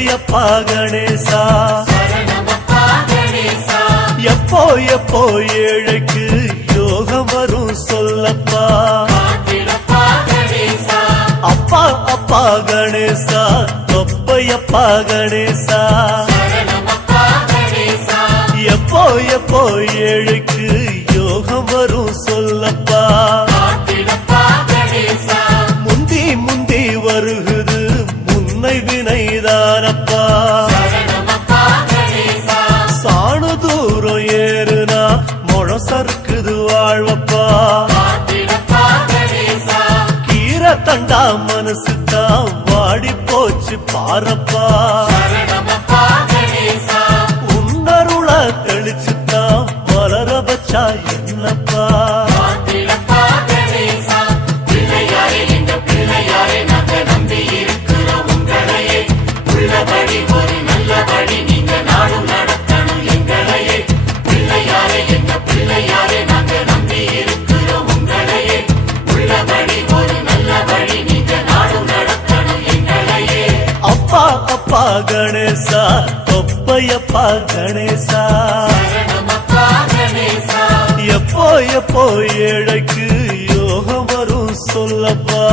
தொப்பையப்பா கணேசா எப்போ எப்போ ஏழைக்கு யோகம் வரும் சொல்லப்பா அப்பா அப்பா கணேசா தொப்பையப்பா கணேசா எப்போ எப்போ ஏழைக்கு யோகம் வரும் சொல்லப்பா முந்தி முந்தி வருகுது முன்னை வினைதானப்பா சாணு தூரம் ஏறுனா முழம் சறுக்குது வாழ்வப்பா கீரை தண்டா மனசுதான் வாடி போச்சு பாரப்பா உன்னருள தெளிச்சுதான் வளர வச்சா என்னப்பா அப்பா அப்பா கணேசா தொப்பையப்பா கணேசா எப்போ எப்போ ஏழைக்கு யோகம் வரும் சொல்லப்பா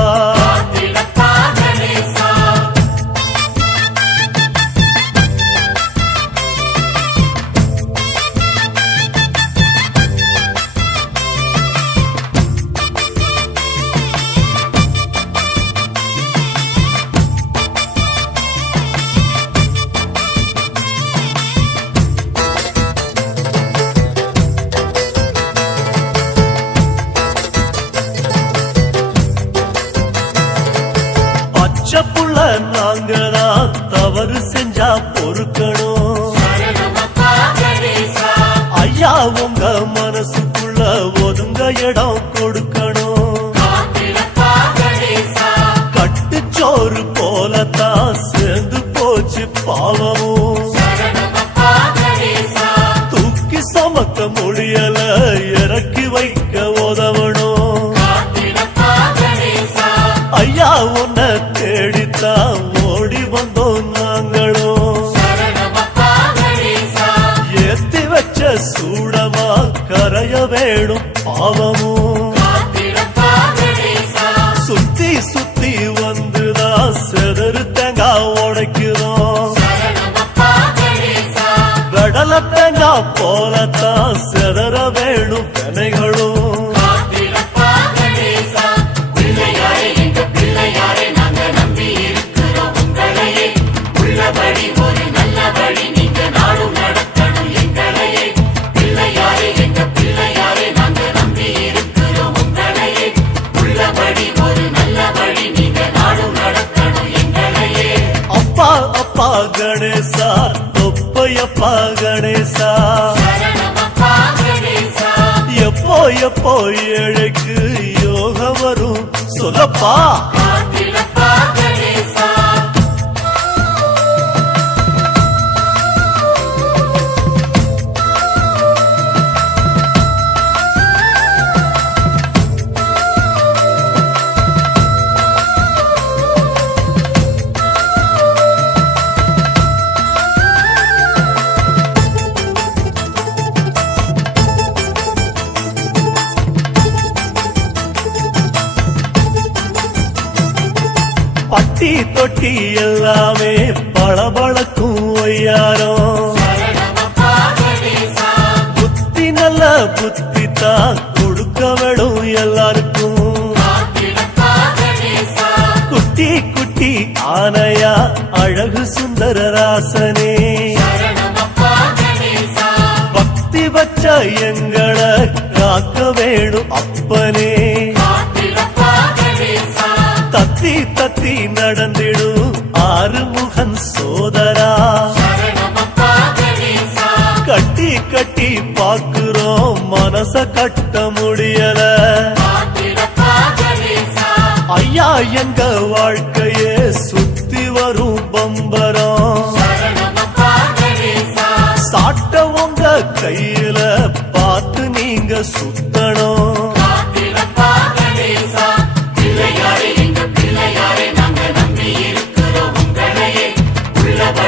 புள்ள நாங்கதான் தவறு செஞ்சா பொறுக்கணும் ஐயா உங்க மனசுக்குள்ள ஒதுங்க இடம் கொடுக்கணும் கட்டுச்சோறு போலத்தான் சேர்ந்து போச்சு பாவமும் தூக்கி சமக்க முடியல இறக்கி வைக்க உதவணும் ஐயா உன்ன தேடித்தான் ஓடி வந்தோம் நாங்களும் ஏத்தி வச்ச சூடமா கரைய வேணும் பாவமும் சுத்தி சுத்தி வந்துதான் செதறு தேங்காய் உடைக்கிறோம் கடல தேங்காய் போலத்தான் செதற வேணும் வினைகளும் அப்பா அப்பா கணேசா தொப்பையப்பா கணேசா எப்போ எப்போ ஏழைக்கு யோகம் வரும் சொல்லப்பா பட்டி தொட்டி எல்லாமே பளபளக்கும் ஒய்யாரம் புத்தி நல்ல புத்தி தான் கொடுக்க விடும் எல்லாருக்கும் குட்டி குட்டி ஆனையா அழகு சுந்தர ராசனே பக்தி வச்ச எங்களை காக்க வேணும் அப்பனே தத்தி தத்தி நடந்திடும் ஆறுமுகன் சோதரா கட்டி கட்டி பாக்குறோம் மனச கட்ட முடியல ஐயா எங்க வாழ்க்கையே சுத்தி வரும் பம்பரம் சாட்ட உங்க கையில பார்த்து நீங்க சுத்தணும் பிள்ளையாரே நாங்க நம்பி இருக்கிறோம் உங்களையே உள்ளபடி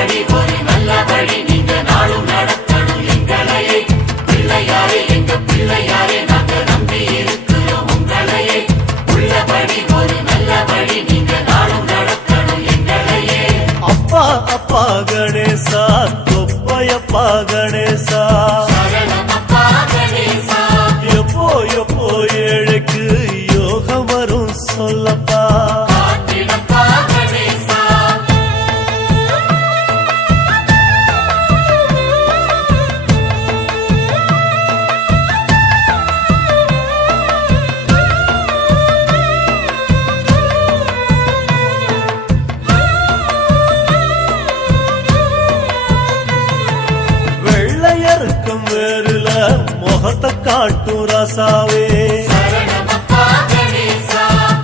கணேசா எப்போ எப்போ ஏழைக்கு யோகம் வரும் சொல்லப்பா வேறுல முகத்தை காட்டும் ராசாவே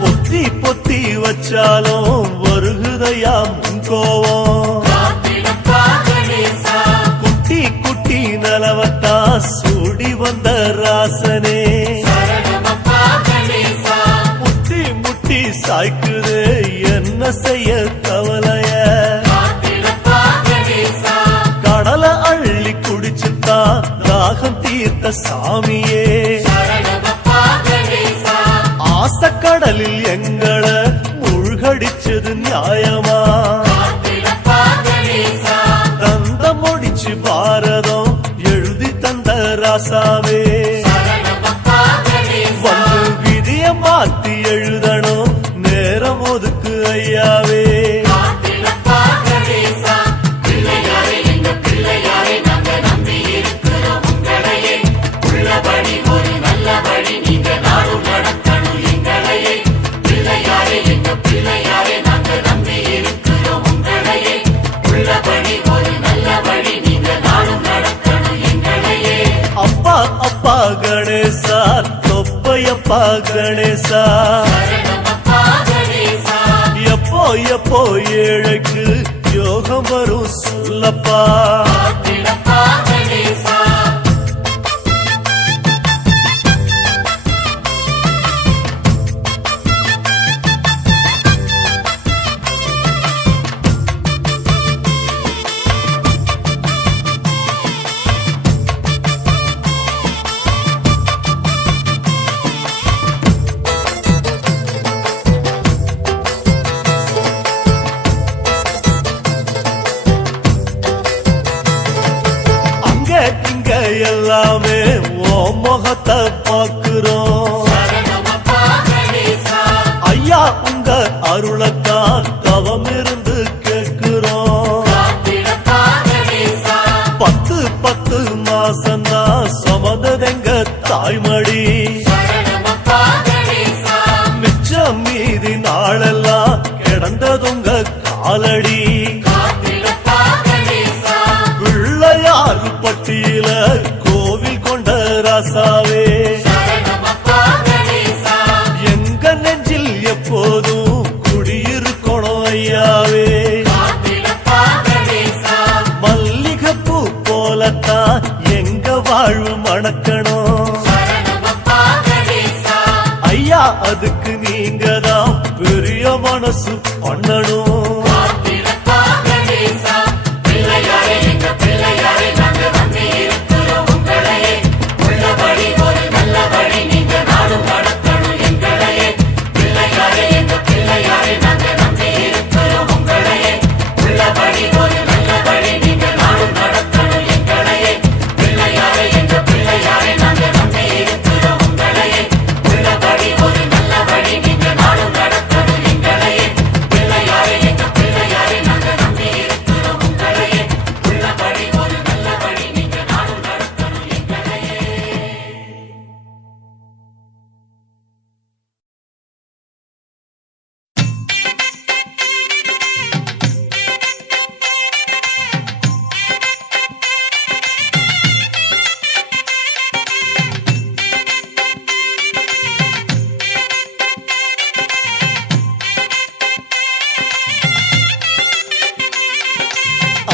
பொத்தி பொத்தி வச்சாலும் வருகுதையா முன்கோவம் குட்டி குட்டி நலவத்தா சூடி வந்த ராசனே முட்டி முட்டி சாய்க்குது என்ன செய்ய கவலைய கடலை அள்ளி குடிச்சுத்தான் ராகம் தீர்த்த சாமியே ஆசக்கடலில் எங்களை மூழ்கடிச்சது நியாயமா தந்த முடிச்சு பாரதம் எழுதி தந்த ராசாவே வந்து விதிய மாத்தி எழுதணும் நேரம் ஒதுக்கு ஐயாவே அப்பா அப்பா கணேசா தொப்பையப்பா கணேசா எப்போ எப்போ ஏழைக்கு யோகம் வரும் சொல்லப்பா எல்லாமே ஓ முகத்தை பார்க்கிறோம் ஐயா உங்க அருளத்தான் தவம் இருந்து கேட்கிறோம் 10 மாசம்தான் சுமந்ததெங்க தாய்மடி மிச்சம் மீதி நாளெல்லாம் கிடந்ததுங்க காலடி பிள்ளையாறு பட்டியல கோவில் கொண்ட ராசாவே எங்க நெஞ்சில் எப்போதும் குடியிருக்கணும் ஐயாவே மல்லிகைப்பூ போலத்தான் எங்க வாழ்வு மணக்கணும் ஐயா அதுக்கு நீங்க தான் பெரிய மனசு பண்ணணும்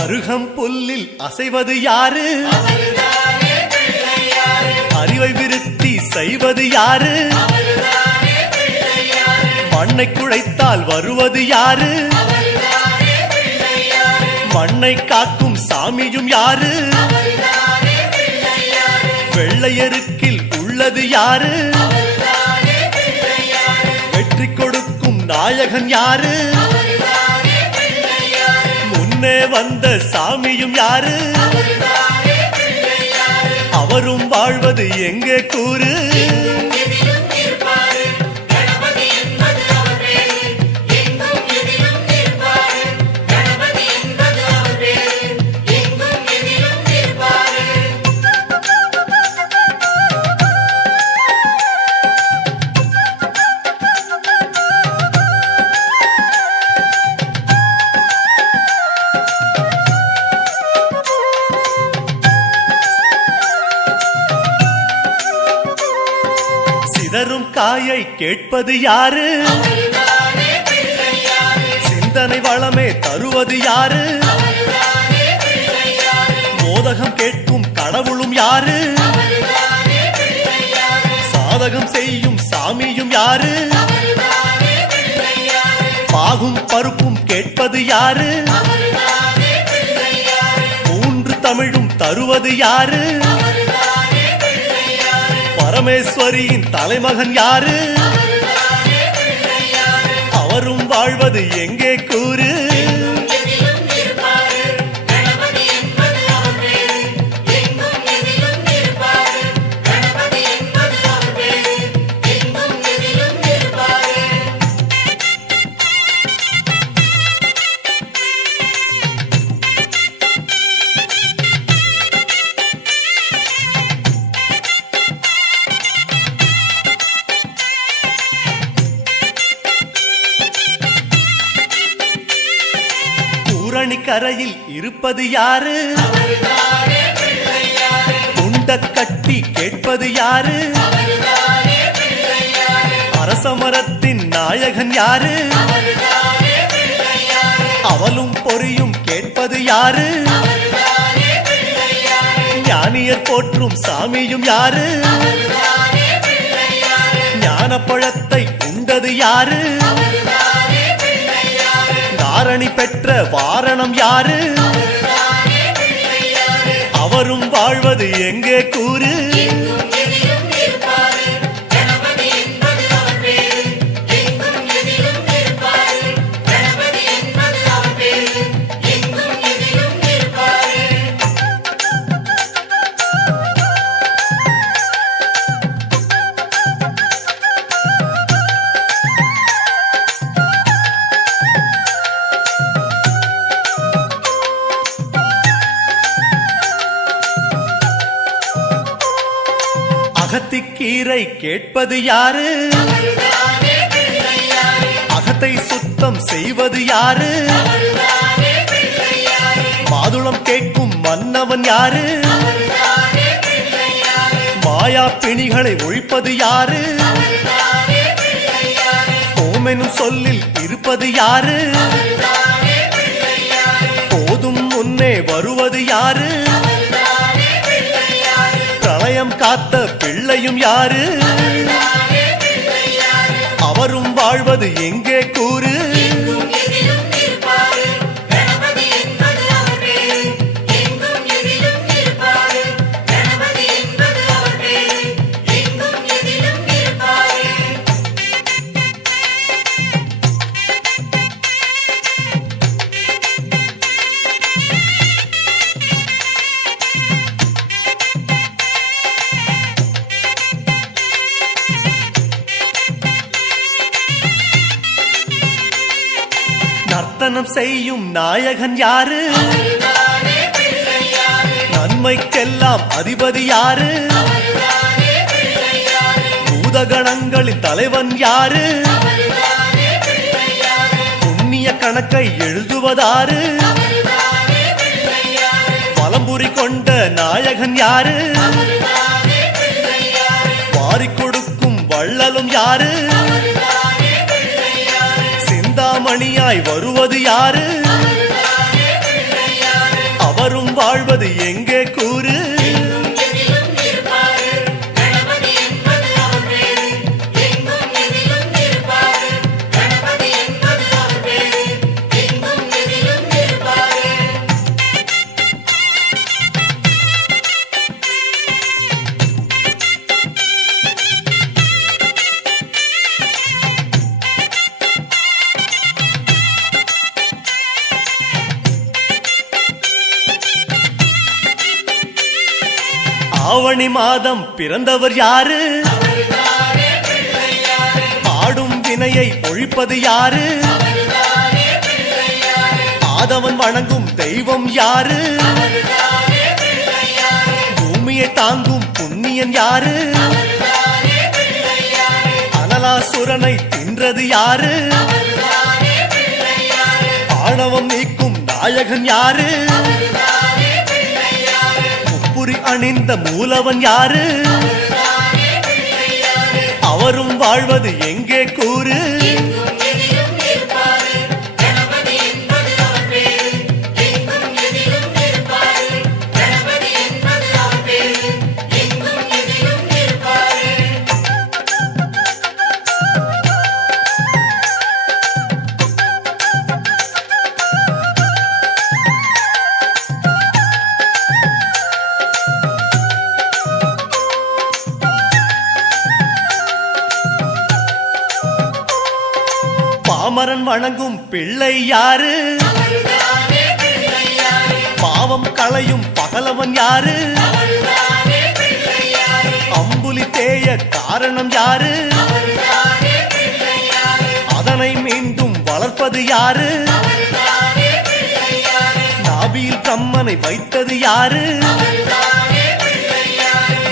அருகம் புல்லில் அசைவது யாரு அறிவை விருத்தி செய்வது யாரு மண்ணை குழைத்தால் வருவது யாரு மண்ணை காக்கும் சாமியும் யாரு வெள்ளையருக்கில் உள்ளது யாரு வெற்றி கொடுக்கும் நாயகன் யாரு முன்னே வந்த சாமியும் யாரு அவரும் வாழ்வது எங்கே கூறு? சிதறும் காயை கேட்பது யாரு? சிந்தனை வளமே தருவது யாரு? மோதகம் கேட்கும் கடவுளும் யாரு? சாதகம் செய்யும் சாமியும் யாரு? பாகும் பருப்பும் கேட்பது யாரு? மூன்று தமிழும் தருவது யாரு? பரமேஸ்வரியின் தலைமகன் யாரு? அவரும் வாழ்வது எங்கே கூறு? கரையில் இருப்பது யாரு? துண்ட கட்டி கேட்பது யாரு? அரசமரத்தின் நாயகன் யாரு? அவலும் பொறியும் கேட்பது யாரு? ஞானியர் போற்றும் சாமியும் யாரு? ஞானப்பழத்தை உண்டது யாரு? தாரணி பெற்ற வாரணம் யாரு? அவரும் வாழ்வது எங்கே கூறு? அகத்திக்கீரை கேட்பது யாரு? அகத்தை சுத்தம் செய்வது யாரு? மாதுளம் கேட்கும் மன்னவன் யாரு? மாயா பிணிகளை ஒழிப்பது யாரு? ஓமெனும் சொல்லில் இருப்பது யாரு? போதும் முன்னே வருவது யாரு? பிரளயம் காத்த பிள்ளையும் யாரு? அவரும் வாழ்வது எங்கே கூறு? நர்த்தனம் செய்யும் நாயகன் யாரு? நன்மைக்கெல்லாம் அதிபதி யாரு? பூதகணங்களின் தலைவன் யாரு? புண்ணிய கணக்கை எழுதுவதாரு? பலம்புரி கொண்ட நாயகன் யாரு? வாரிக் கொடுக்கும் வள்ளலும் யாரு? சிந்தாமணியாய் வருவது யாரு? அவரும் வாழ்வது எங்கே கூறு? ஆவணி மாதம் பிறந்தவர் யாரு? ஆடும் வினையை ஒழிப்பது யாரு? ஆதவன் வணங்கும் தெய்வம் யாரு? பூமியை தாங்கும் புண்ணியன் யாரு? அனலாசுரனை தின்றது யாரு? ஆணவம் நீக்கும் நாயகன் யாரு? முப்புரி அணிந்த மூலவன் யாரு? அவரும் வாழ்வது எங்கே கூறு? பாமரன் வணங்கும் பிள்ளை யாரு? பாவம் களையும் பகலவன் யாரு? அம்புலி தேய காரணம் யாரு? அதனை மீண்டும் வளர்ப்பது யாரு? நாபியில் பிரம்மனை வைத்தது யாரு?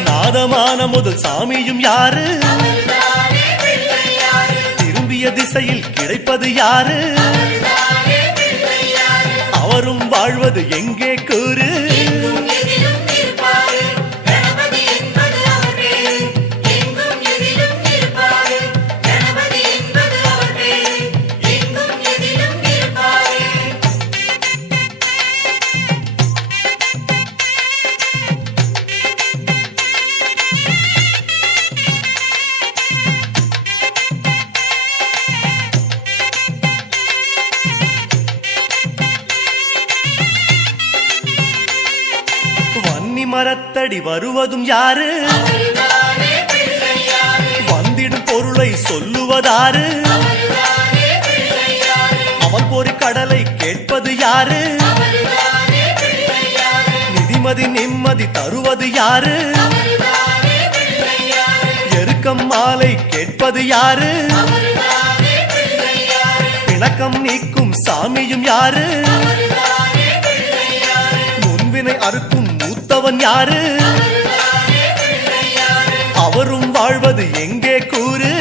நாதமான முதல் சாமியும் யாரு? திசையில் கிடைப்பது யாரு? அவரும் வாழ்வது எங்கே கூறு? மரத்தடி வருவதும் யாரு? வந்திடும் பொருளை சொல்லுவதாரு? அவன் பொறி கடலை கேட்பது யாரு? நிதிமதி நிம்மதி தருவது யாரு? எருக்கம் மாலை கேட்பது யாரு? பிணக்கம் நீக்கும் சாமியும் யாரு? முன்வினை அறுக்கும் மூத்தவன் யாரு? அவரும் வாழ்வது எங்கே கூறு?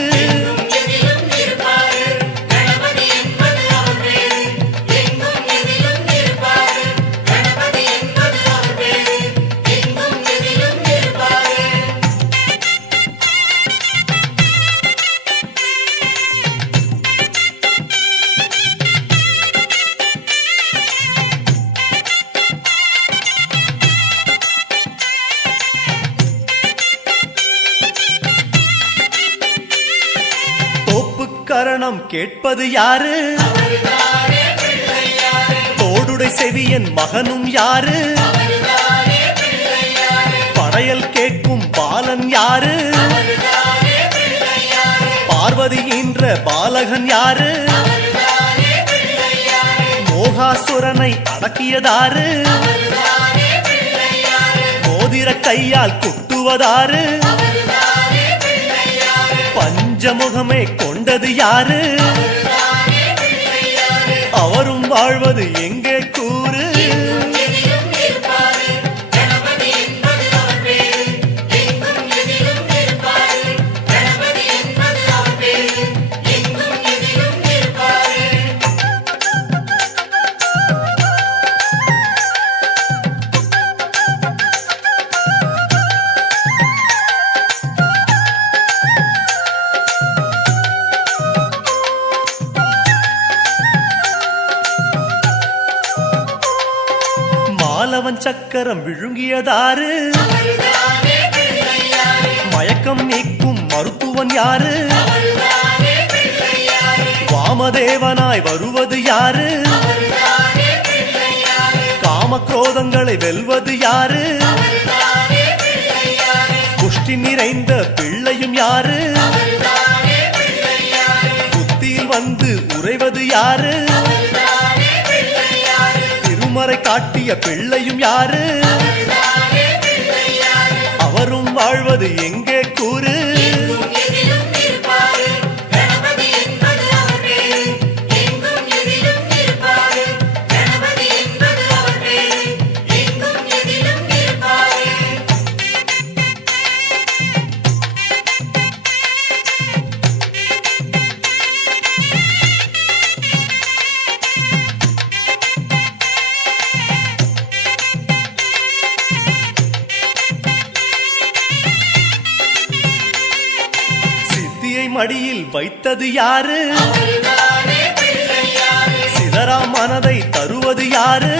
கரணம் கேட்பது யாரு? தோடுடை செவியன் மகனும் யாரு? படையல் கேட்கும் பாலன் யாரு? பார்வதி என்ற பாலகன் யாரு? மோகாசுரனை அடக்கியதாரு? மோதிர கையால் குட்டுவதாரு? பஞ்சமுகமே கொண்டது யாரு? அவரும் வாழ்வது எங்கே கூறு? மாலவன் சக்கரம் விழுங்கியதாரு? மயக்கம் நீக்கும் மருத்துவன் யாரு? வாமதேவனாய் வருவது யாரு? காமக்ரோதங்களை வெல்வது யாரு? புஷ்டி நிறைந்த பிள்ளையும் யாரு? புத்தியில் வந்து உறைவது யாரு? திருமறை காட்டிய பிள்ளையும் யாரு? வாழ்வது எங்கே கூறு மடியில் வைத்தது யாரு சிதறா மனதை தருவது யாரு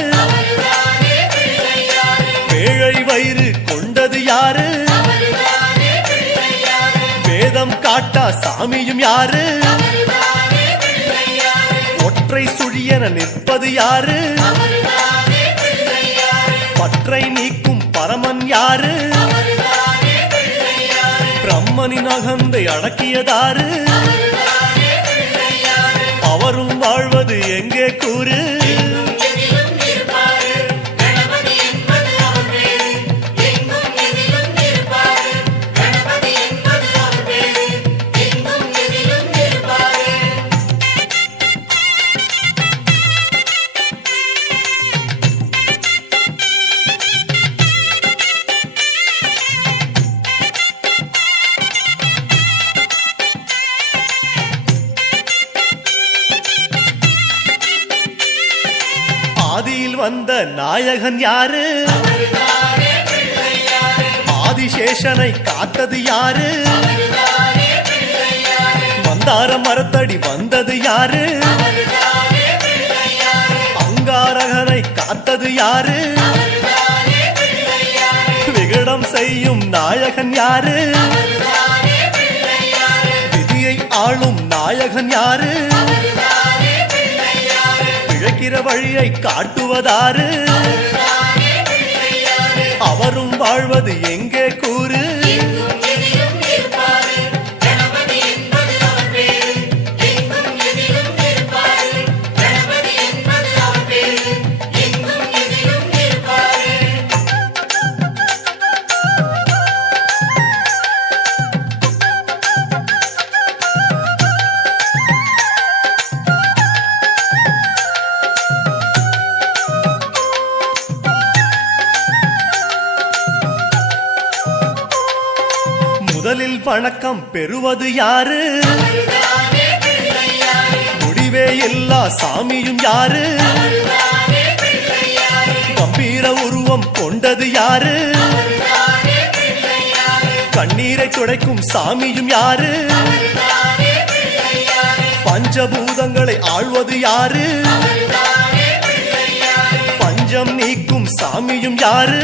பேழை வயிறு கொண்டது யாரு வேதம் காட்டா சாமியும் யாரு ஒற்றை சுழியென நிற்பது யாரு பற்றை நீக்கும் பரமன் யாரு பிரம்மனின் அகந்தை அடக்கியதாரு அவரும் வாழ்வது எங்கே கூறு ஆதியில் வந்த நாயகன் யாரு ஆதிசேஷனை காத்தது யாரு மந்தார மரத்தடி வந்தது யாரு அங்காரகனை காத்தது யாரு விகடம் செய்யும் நாயகன் யாரு விதியை ஆளும் நாயகன் யாரு பிழைக்கிற வழியை காட்டுவதாரு அவரும் வாழ்வது எங்கே கூறு முதலில் வணக்கம் பெறுவது யாரு முடிவே எல்லா சாமியும் யாரு கம்பீர உருவம் கொண்டது யாரு கண்ணீரை துடைக்கும் சாமியும் யாரு பஞ்சபூதங்களை ஆள்வது யாரு பஞ்சம் நீக்கும் சாமியும் யாரு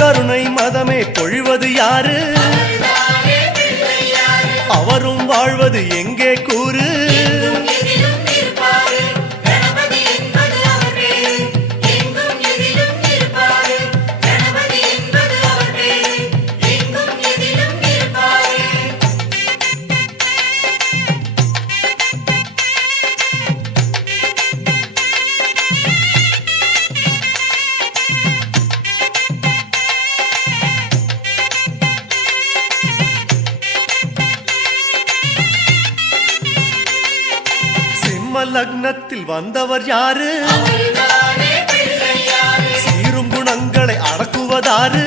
கருணை மதமே பொழிவது யாரு அவரும் வாழ்வது எங்கே கூறு லக்னத்தில் வந்தவர் யாரு சீரும் குணங்களை அடக்குவதாரு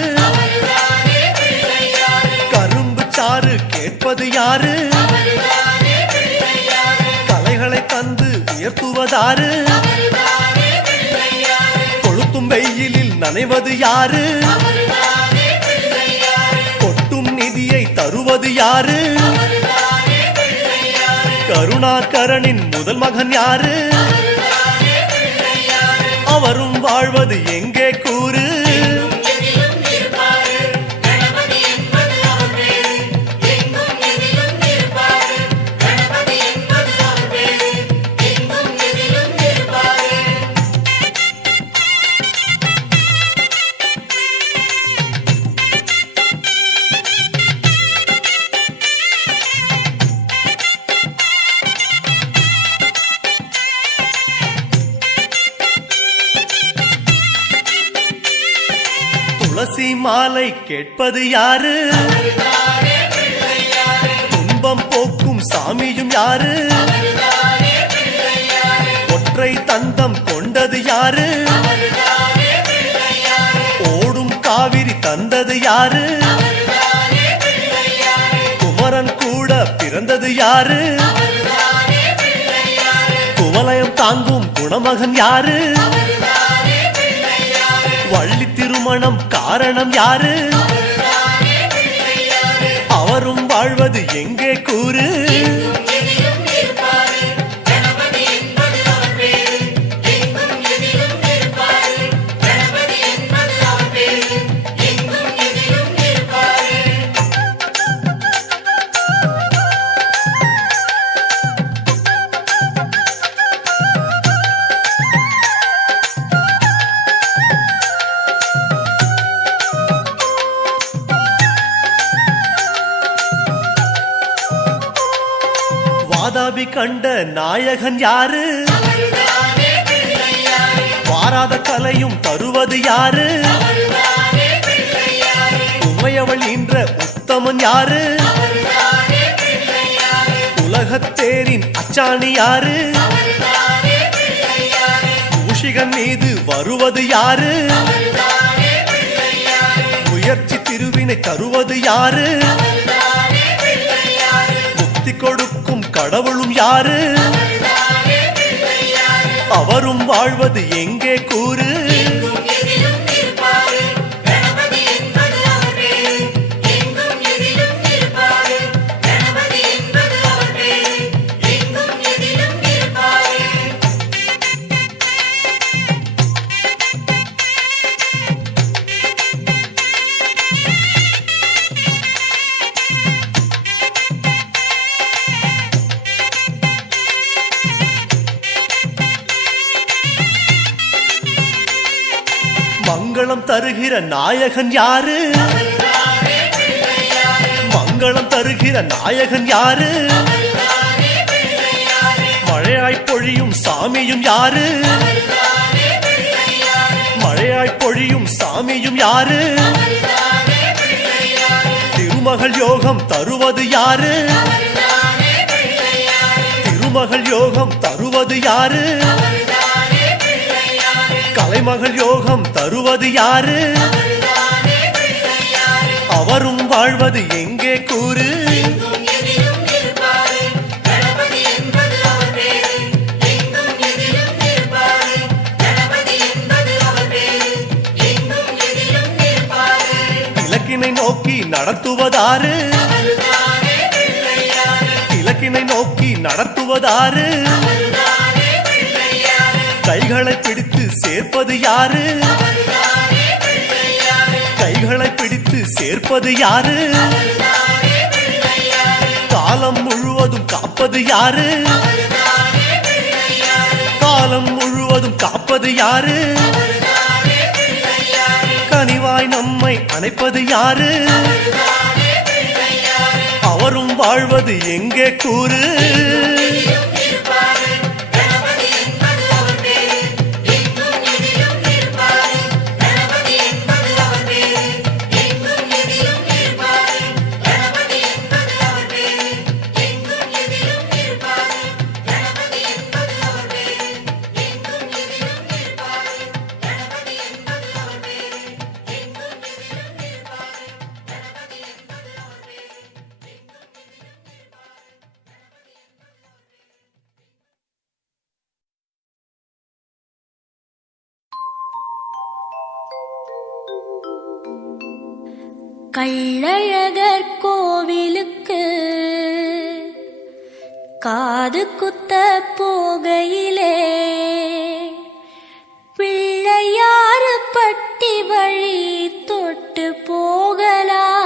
கரும்பு சாறு கேட்பது யாரு கலைகளை தந்து உயர்த்துவதாரு கொளுத்தும் வெயிலில் நனைவது யாரு கொட்டும் நிதியை தருவது யாரு கருணாகரனின் முதல் மகன் யாரு அவரும் வாழ்வது எங்கே கூறு துளசி மாலை கேட்பது யாரு? துன்பம் போக்கும் சாமியும் யாரு? ஒற்றை தந்தம் கொண்டது யாரு? ஓடும் காவிரி தந்தது யாரு? குமரன் கூட பிறந்தது யாரு? குவலயம் தாங்கும் குணமகன் யாரு? வள்ளி திருமணம் காரணம் யாரு? அவரும் வாழ்வது எங்கே கூறு? வாதாபி கண்ட நாயகன் யாரு? வாராத கலையும் தருவது யாரு? உமையவள் என்ற உத்தமன் யாரு? உலகத்தேரின் அச்சாணி யாரு? மூஷிகன் மீது வருவது யாரு? முயற்சி திருவினை தருவது யாரு? முக்தி கொடுக்கும் கடவுளும் யாரு? அவரும் வாழ்வது எங்கே கூறு? மங்களம் தருகிற நாயகன் யாரு? மங்களம் தருகிற நாயகன் யாரு? மழையாய் பொழியும் சாமியும் யாரு? மழையாய் பொழியும் சாமியும் யாரு? திருமகள் யோகம் தருவது யாரு? திருமகள் யோகம் தருவது யாரு? கலைமகள் யோகம் தருவது யாரு? அவரும் வாழ்வது எங்கே கூறு? இலக்கினை நோக்கி நடத்துவதாரு? இலக்கினை நோக்கி நடத்துவதாரு? கைகளை பிடித்து சேர்ப்பது யாரு? கைகளை பிடித்து சேர்ப்பது யாரு? காலம் முழுவதும் காப்பது யாரு? காலம் முழுவதும் காப்பது யாரு? கனிவாய் நம்மை அணைப்பது யாரு? அவரும் வாழ்வது எங்கே கூறு? கள்ளழகர் கோவிலுக்கு காது குத்த போகையிலே பிள்ளையாறு பட்டி வழி தொட்டு போகலாம்.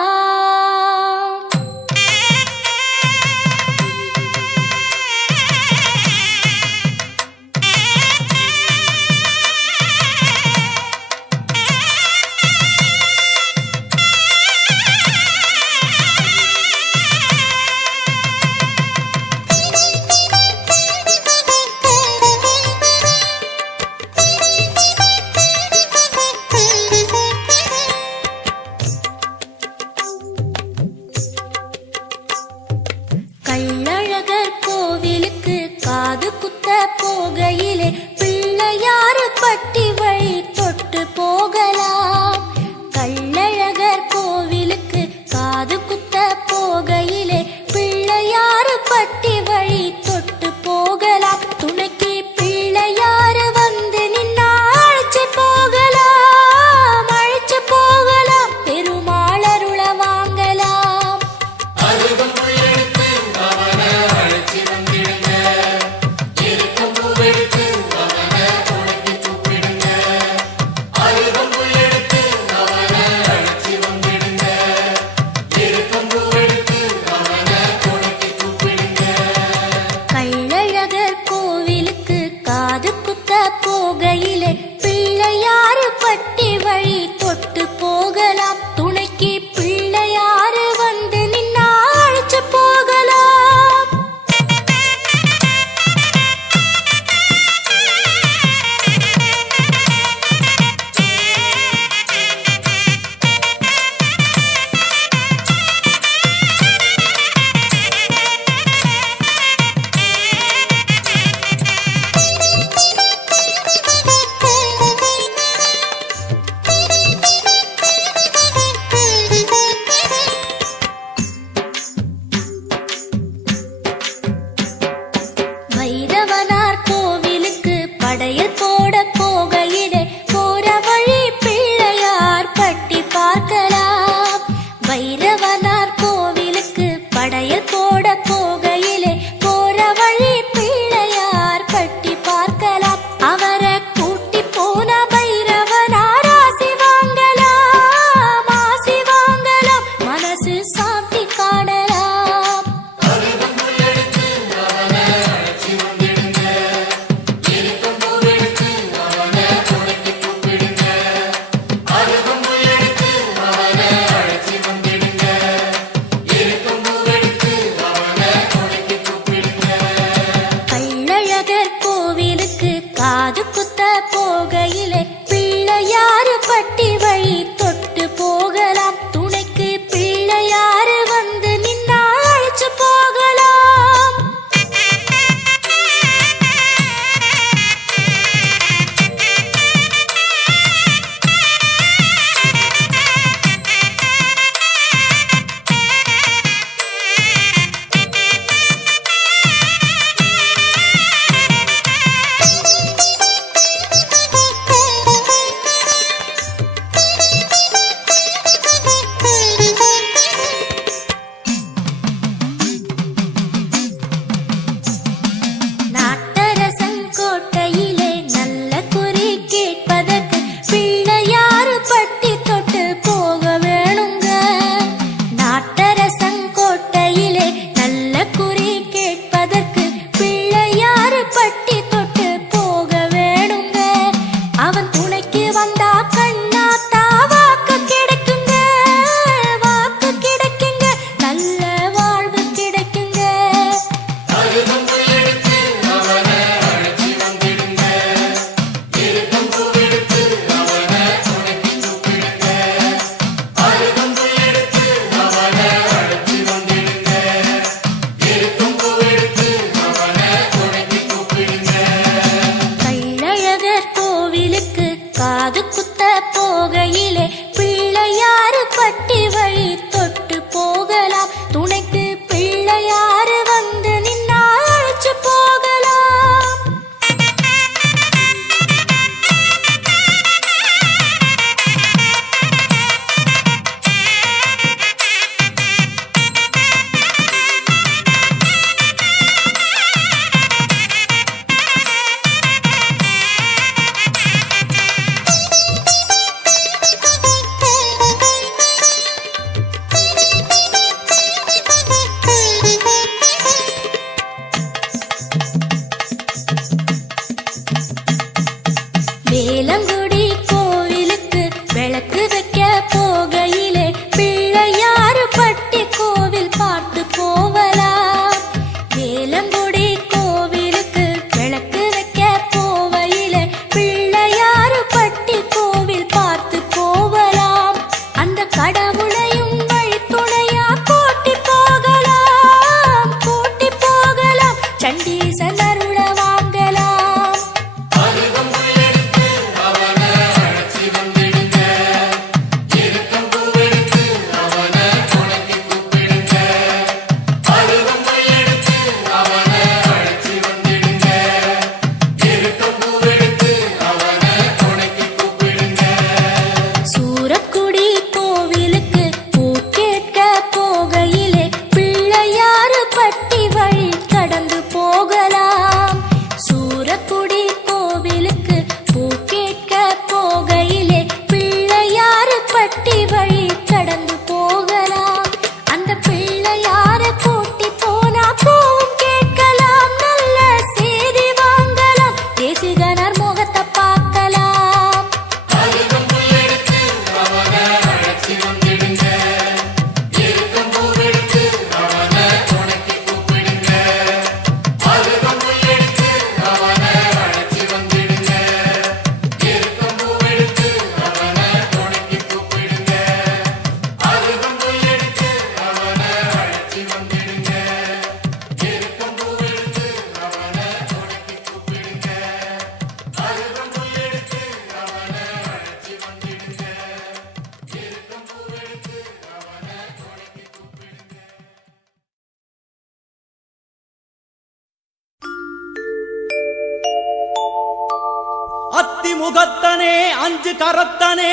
முகத்தனே அஞ்சு கரத்தனே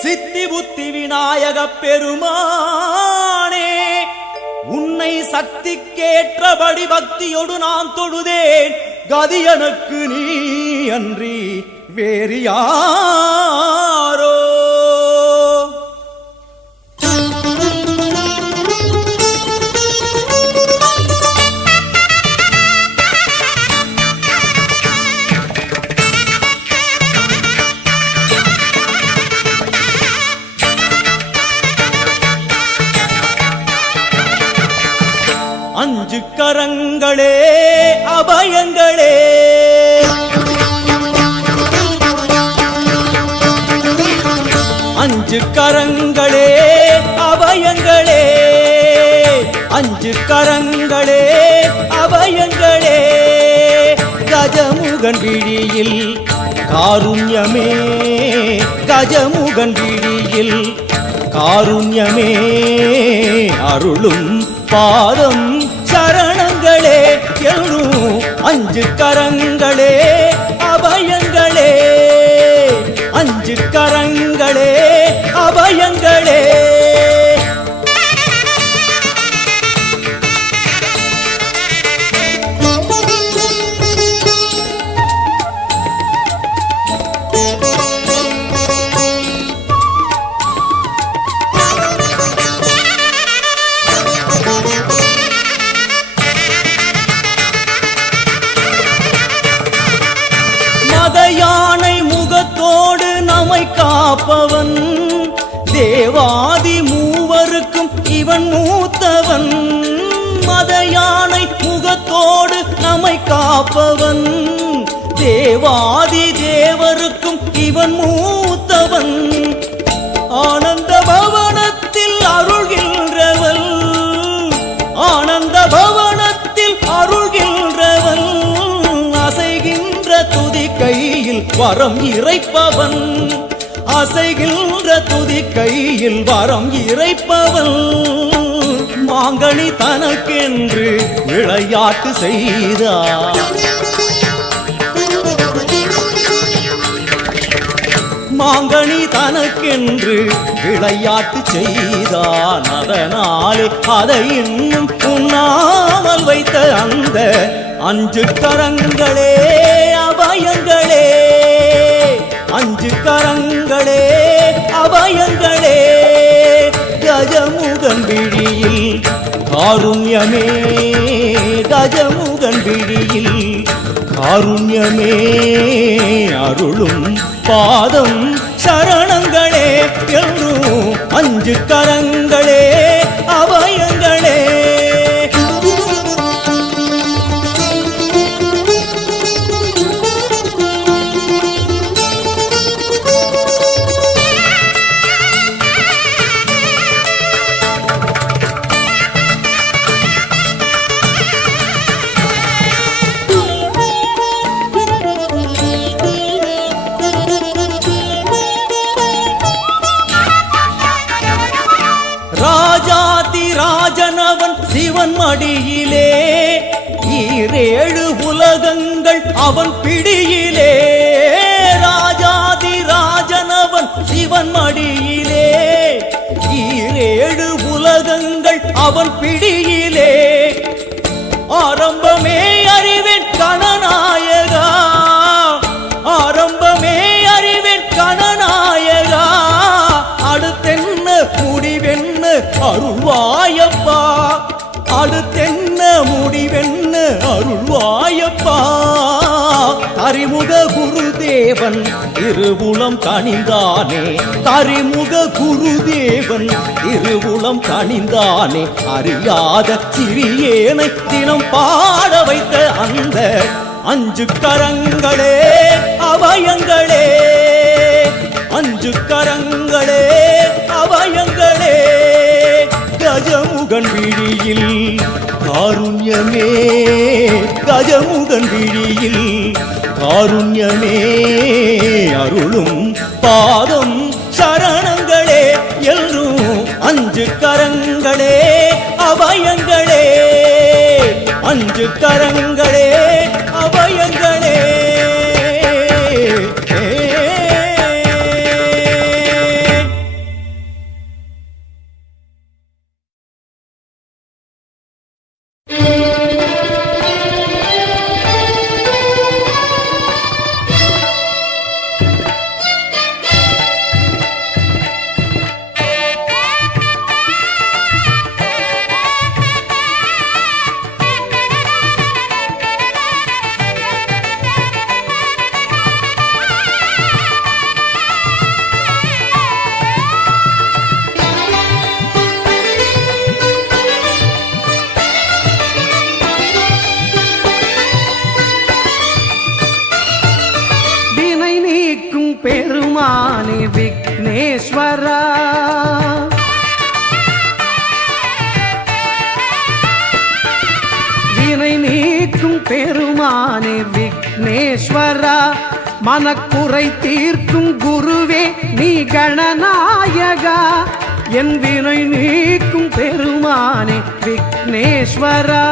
சித்தி புத்தி விநாயக பெருமானே உன்னை சக்திக்கேற்றபடி பக்தியோடு நான் தொழுதேன் கதி எனக்கு நீ அன்றி வேறு யாரோ அஞ்சு கரங்களே அபயங்களே அஞ்சு கரங்களே அபயங்களே அஞ்சு கரங்களே அபயங்களே கஜமுகன் விழியில் காருண்யமே கஜமுகன் விழியில் காருண்யமே அருளும் பாதம் சரணங்களே எழும் அஞ்சு கரங்களே அபயங்களே அஞ்சு கரங்களே அபயங்களே யானை முகத்தோடு நம்மை காப்பவன் தேவாதி மூவருக்கும் இவன் மூத்தவன் மத யானை முகத்தோடு நம்மை காப்பவன் தேவாதி தேவருக்கும் இவன் மூத்தவன் ஆனந்த பவனத்தில் அருள்கின்றவன் ஆனந்த பவனத்தில் அருள்கின்றவன் அசைகின்ற துதி கையில் வரம் இறைப்பவன் அசைகின்ற துதி கையில் வரம் இறைப்பவன் மாங்கனி தனக்கென்று விளையாட்டு செய்தார் மாங்கனி தனக்கென்று விளையாட்டு செய்தான் அதனாலே அதை இன்னும் உண்ணாமல் வைத்த அந்த அஞ்சு கரங்களே அபயங்களே அஞ்சு கரங்களே அபயங்களே கஜமுகன் விழியில் காருண்யமே கஜமுகன் விழியில் காருண்யமே அருளும் பாதம் சரணங்களே என்றும் அஞ்சு கரங்களே அபயங்களே ராஜனவன் சிவன் மடியிலே ஈரேழு உலகங்கள் அவன் பிடியிலே ராஜாதி ராஜனவன் சிவன் மடியிலே ஈரேழு உலகங்கள் அவன் பிடியிலே ஆரம்பமே அறிவேன் கணநாயகா ஆரம்பமே அறிவேன் கணநாயகா அடுத்தென்ன முடிவென்ன அருள்வாயப்பா அடுத்தென்ன முடிவென்ன அருள்வாயப்பா தரிமுக குருதேவன் திருவுளம் கனிந்தானே தரிமுக குருதேவன் திருவுளம் கனிந்தானே அறியாத சிறியேனை தினம் பாட வைத்த அந்த அஞ்சு கரங்களே அபயங்களே அஞ்சு கரங்களே அபயங்களே கஜமுகன் விழியில் காருண்யமே கஜமுகன் விழியில் காருண்யமே அருளும் பாதம் சரணங்களே என்றும் அஞ்சு கரங்களே அபயங்களே அஞ்சு கரங்களே அபயங்களே விக்னேஸ்வரா. வினை நீக்கும் பெருமானே விக்னேஸ்வரா, மனக்குறை தீர்க்கும் குருவே நீ கணநாயகா. என் வினை நீக்கும் பெருமானே விக்னேஸ்வரா.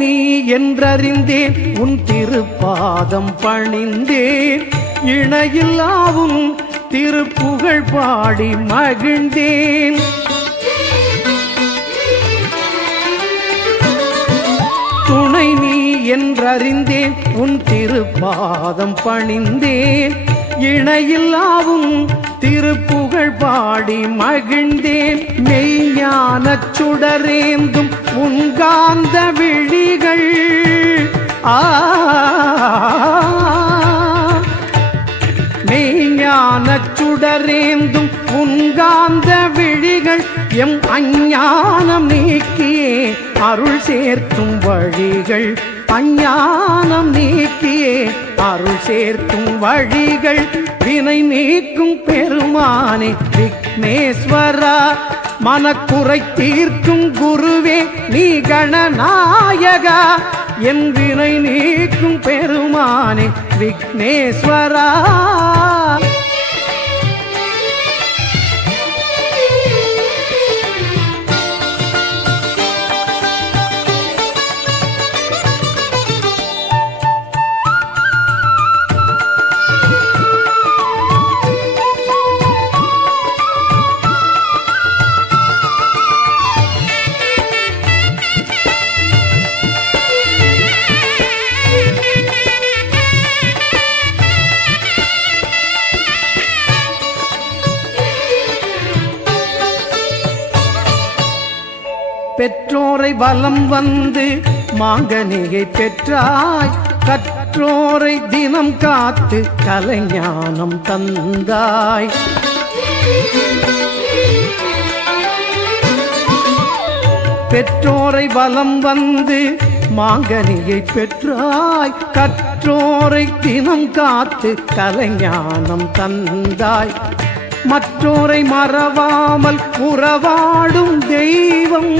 நீ என்றறிந்தேன் உன் திருப்பாதம் பணிந்தேன், இணையில்லாவும் திருப்புகழ் பாடி மகிழ்ந்தேன். துணை நீ என்றறிந்தேன் உன் திருப்பாதம் பணிந்தேன், இணையில்லாவும் திருப்புகழ் பாடி மகிழ்ந்தேன். மெய்ஞானச் சுடரேந்தும் உன்காந்த விழிகள் மெய்ஞானச் சுடரேந்தும் உன்காந்த விழிகள் எம் அஞ்ஞானம் நீக்கியே அருள் சேர்க்கும் வழிகள். அஞ்ஞானம் நீக்கியே அருள் சேர்க்கும் வழிகள். வினை நீக்கும் பெருமானே விக்னேஸ்வரா, மனக்குறை தீர்க்கும் குருவே நீ கணநாயகா. என் வினை நீக்கும் பெருமானே விக்னேஸ்வரா. பெற்றோரை வலம் வந்து மாங்கனியை பெற்றாய், கற்றோரை தினம் காத்து கலைஞானம் தந்தாய். பெற்றோரை வலம் வந்து மாங்கனியை பெற்றாய், கற்றோரை தினம் காத்து கலைஞானம் தந்தாய். மற்றோரை மறவாமல் உறவாடும் தெய்வம்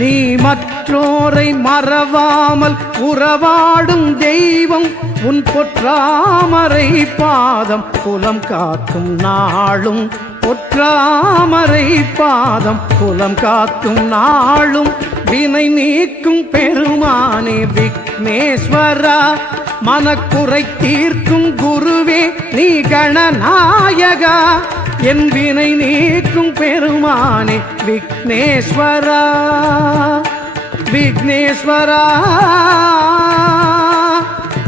நீ மற்றோரை மறவாமல் உறவாடும் தெய்வம். உன் பொற்றாமரை பாதம் புலம் காக்கும் நாளும், பொற்றாமரை பாதம் புலம் காக்கும் நாளும். வினை நீக்கும் பெருமானே விக்னேஸ்வரா, மனக்குறை தீர்க்கும் குருவே நீ கணநாயகா. என் வினை நீக்கும் பெருமானே விக்னேஸ்வரா. விக்னேஸ்வரா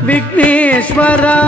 விக்னேஸ்வரா.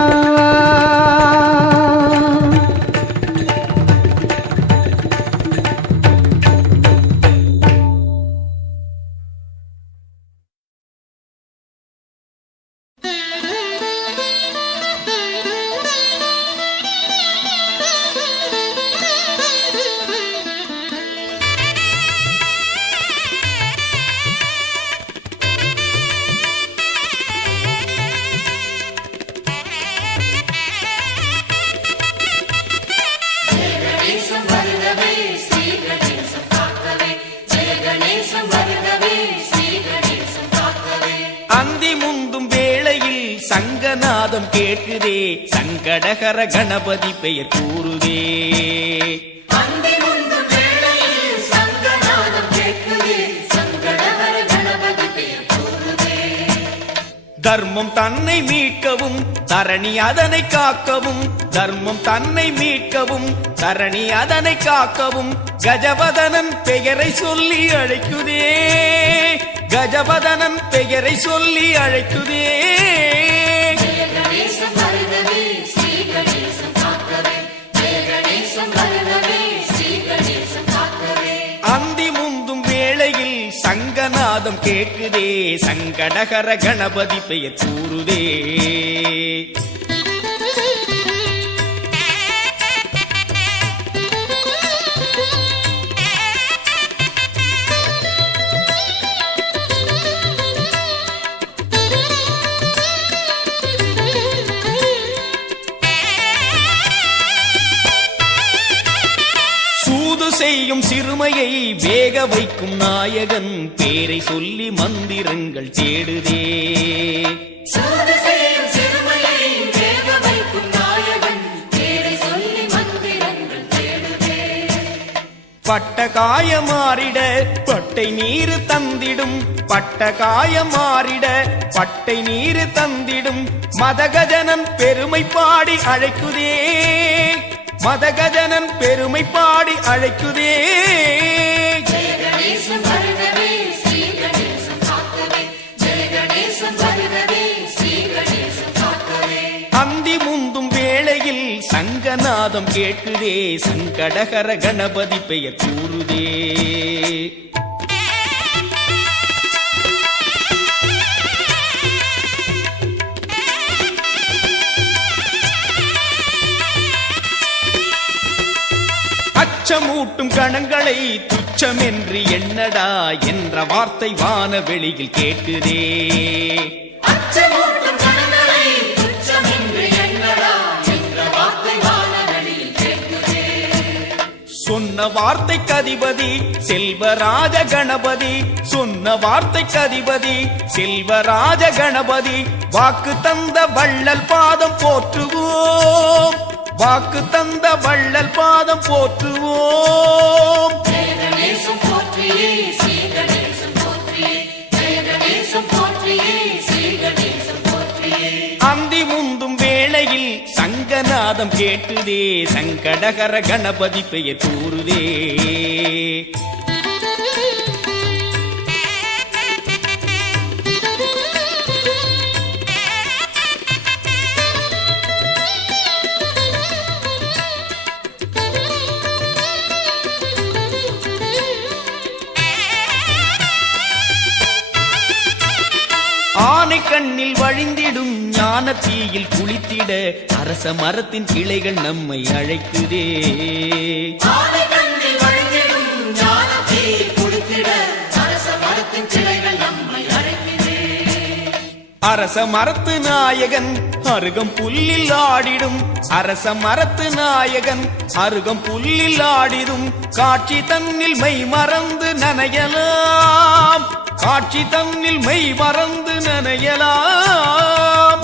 அந்தி முந்தும் வேளையில் சங்கநாதம் கேட்குதே, சங்கடகர கணபதி பெயர் கூறுதே. தர்மம் தன்னை மீட்கவும், தரணி அதனை காக்கவும், தர்மம் தன்னை மீட்கவும் தரணி அதனை காக்கவும் கஜவதனன் பெயரை சொல்லி அழைக்குதே கஜவதனன் பெயரை சொல்லி அழைக்குதே அந்தி முந்தும் வேளையில் சங்கநாதம் கேட்குதே சங்கடகர கணபதி பெயர் கூறுதே செய்யும் சிறுமையை வேக வைக்கும் நாயகன் பேரை சொல்லி மந்திரங்கள் தேடுதே பட்ட காயமாறிட பட்டை நீரு தந்திடும் பட்ட காயமாறிட பட்டை நீரு தந்திடும் மதகஜனன் பெருமை பாடி அழைக்குதே மதகஜனன் பெருமை பாடி அழைக்குதே அந்தி முந்தும் வேளையில் சங்கநாதம் கேட்குதே சங்கடகர கணபதி பெயர் கூறுதே அச்சமூட்டும் கணங்களை துச்சமென்று எண்ணடா என்ற வார்த்தை வானவெளியில் கேட்குதே சொன்ன வார்த்தைக்கு அதிபதி செல்வராஜ கணபதி சொன்ன வார்த்தைக்கு அதிபதி செல்வராஜ கணபதி வாக்கு தந்த வள்ளல் பாதம் போற்றுவோம் வாக்கு தந்த வள்ளல் பாதம் போற்றுவோம் அந்தி முந்தும் வேளையில் சங்கநாதம் கேட்டுதே சங்கடகர கணபதி பெயர் கூறுதே ஆனை கண்ணில் வழிந்திடும் ஞான தீயில் குளித்திட அரச மரத்தின் கிளைகள் நம்மை அழைக்குதே அரச மரத்து நாயகன் அருகம் புல்லில் ஆடிடும் அரச மரத்து நாயகன் அருகம் புல்லில் ஆடிடும் காட்சி தன்னில் மெய் மறந்து நனையலாம் காட்சி தன்னில் மெய் மறந்து நனையலாம்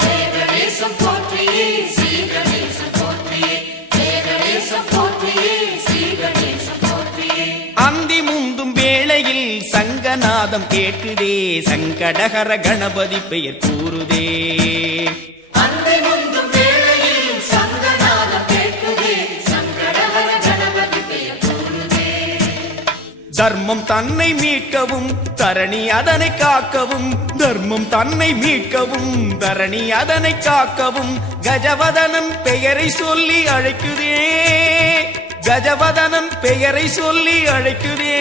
அந்தி முந்தும் வேளையில் சங்கநாதம் கேட்குதே சங்கடகர கணபதி பெயர் கூறுதே தர்மம் தன்னை மீட்கவும் தரணி அதனை காக்கவும் தர்மம் தன்னை மீட்கவும் தரணி அதனை காக்கவும் கஜவதனன் பெயரை சொல்லி அழைக்குதே கஜவதனன் பெயரை சொல்லி அழைக்குதே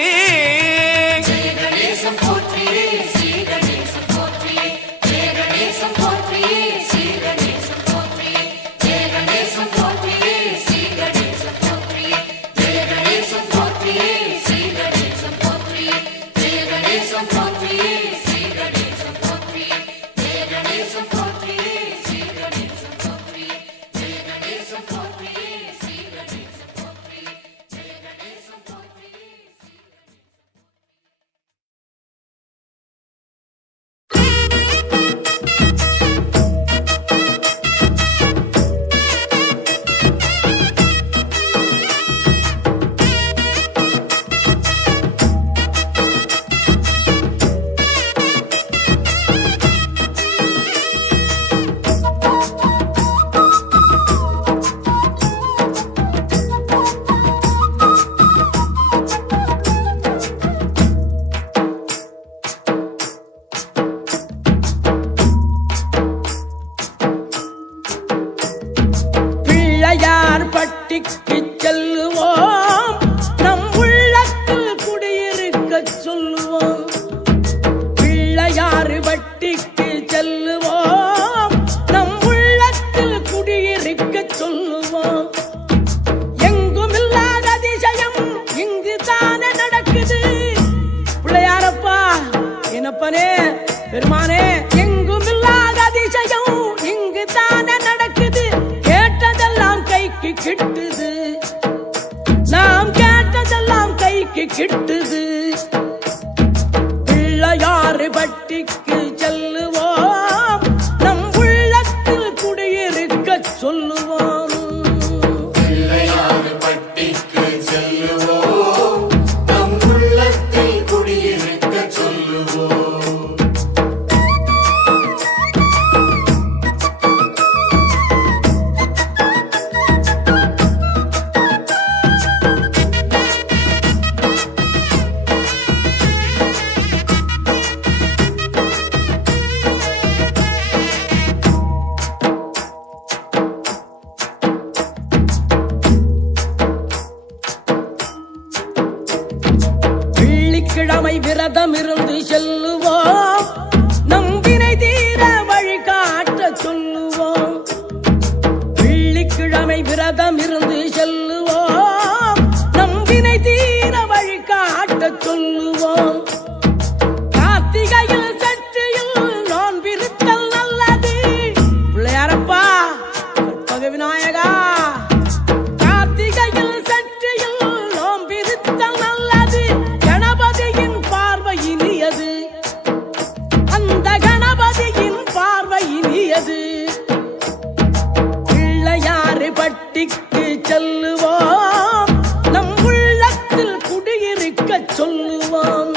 பட்டிக்கு செல்லுவோம் நம் உள்ளத்தில் குடியிருக்க சொல்லுவோம் பிள்ளையாறு பட்டிக்கு செல்லுவோம் நம் உள்ளத்தில் குடியிருக்க சொல்லுவோம் எங்கும் இல்லாத அதிசயம் இங்கு தானே நடக்குது பிள்ளையாரப்பா என்னப்பனே பெருமானே எங்கும் இல்லாத அதிசயம் இங்கு தானே நடக்குது கேட்டதெல்லாம் கைக்கு கிட்டுது நாம் கேட்டதெல்லாம் கைக்கு கிட்டுது பிள்ளையாறு பட்டிக்கு செல்லுவோம் நம் உள்ளத்தில் குடியிருக்க சொல்லுவோம் பிள்ளையாறு பட்டிக்கு செல்லுவோம் நம் உள்ளத்தில் குடியிருக்க சொல்லுவோம் வெள்ளிக்கிழமை விரதம் இருந்து செல்லுவோம் நம் வினை தீர வழிகாட்ட சொல்லுவோம் வெள்ளிக்கிழமை விரதம் இருந்து செல்லுவோம் நம் வினை தீர வழிகாட்ட சொல்லுவோம் கார்த்திகையில் சற்றியில் நோன்பிருத்தல் நல்லது பிள்ளையாரப்பா கற்பக விநாயகா கார்த்திகையில் சற்றியில் நோன்பிருத்தல் நல்லது கணபதியின் பார்வை இனியது அந்த கணபதியின் பார்வை இனியது பிள்ளையாறு பட்டிக்கு செல்லுவோம் நம் உள்ளத்தில் குடியிருக்க சொல்லுவோம்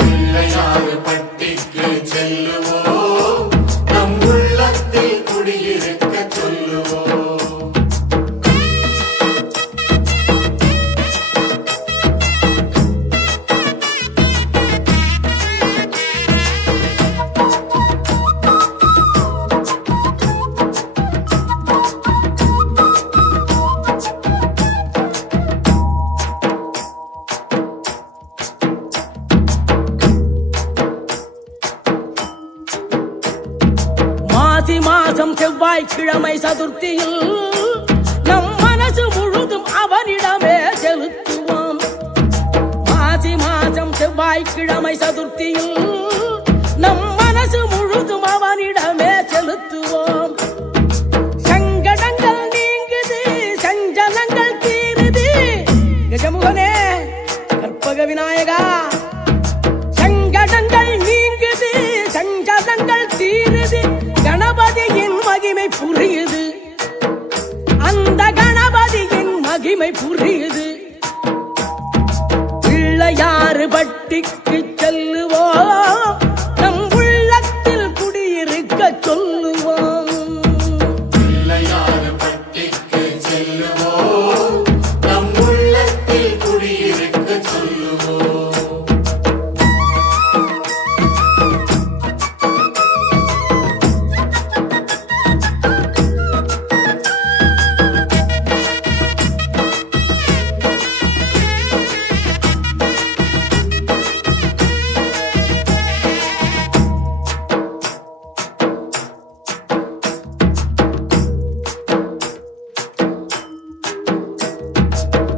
பிள்ளையாறு பட்டிக்கு செல்லுவோம் நம் உள்ளத்தில் குடியிருக்க சொல்லுவோம் மாசி மாசம் செவ்வாய்க்கிழமை சதுர்த்தியில் நம் மனசு முழுதும் அவனிடமே செலுத்துவோம் மாசி மாசம் செவ்வாய்க்கிழமை சதுர்த்தியில் நம் மனசு முழுதும் அவனிடமே செலுத்துவோம் சங்கடங்கள் நீங்குது சஞ்சலங்கள் தீருது கஜமுகனே கற்பக விநாயகா சங்கடங்கள் நீங்குது சஞ்சலங்கள் தீருது கணபதியின் மகிமை புரியுது அந்த கணபதியின் மகிமை புரியுது பிள்ளையாறு பட்டிக்கு செல்லுவோம் நம் உள்ளத்தில் குடியிருக்க சொல்லுவோம் பிள்ளையாறு பட்டிக்கு செல்லுவோம் நம் உள்ளத்தில் குடியிருக்க சொல்லுவோம்